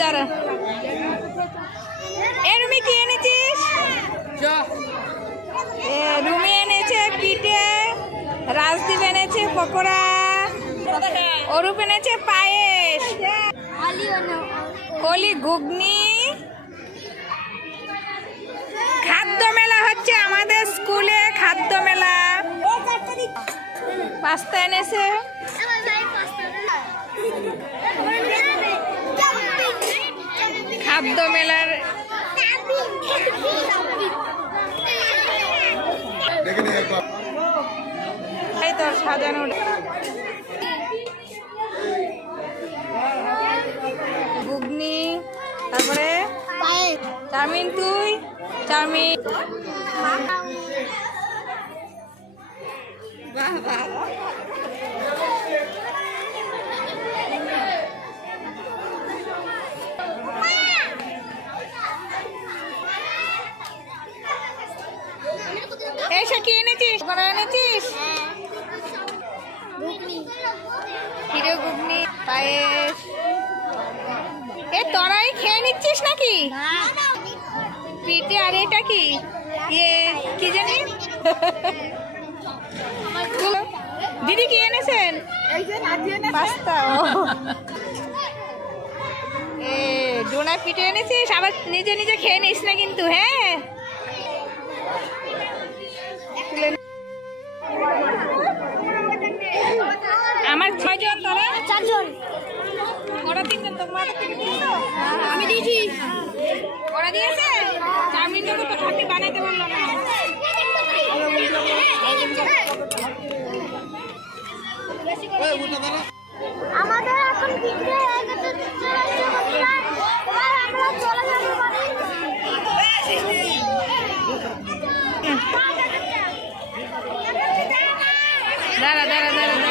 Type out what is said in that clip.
দাঁড়া এ রুমি কি এনেছিস? রুমি এনেছে পিঠে রাজদীপ এনেছে পকোড়া অরূপ এনেছে পায়েস কলি ঘুগনি। খাদ্য মেলা হচ্ছে আমাদের স্কুলে খাদ্য মেলা। পাস্তা এনেছে। খাদ্য মেলার তো সাজানো। ঘুগনি তারপরে চাউমিন তুই চাউমিন। এসে কি এনেছিস? করে এনেছিস? হিরো ঘুগনি, পায়েস। এ, তোরাই খেয়ে নিচ্ছিস নাকি? পিঠে আর এটা কি? ইয়ে কি জানি? দিদি কি এনেছেন? এ ডোনা পিঠে এনেছিস? আবার নিজে নিজে খেয়ে নিস না কিন্তু হ্যাঁ? ছয়জন চারজন। আমি দিয়েছি। ওরা দিয়েছে? চাউমিন তো হাতে বানাইতে পারল না। আমাদের এখন দাঁড়া দাঁড়া দাঁড়া।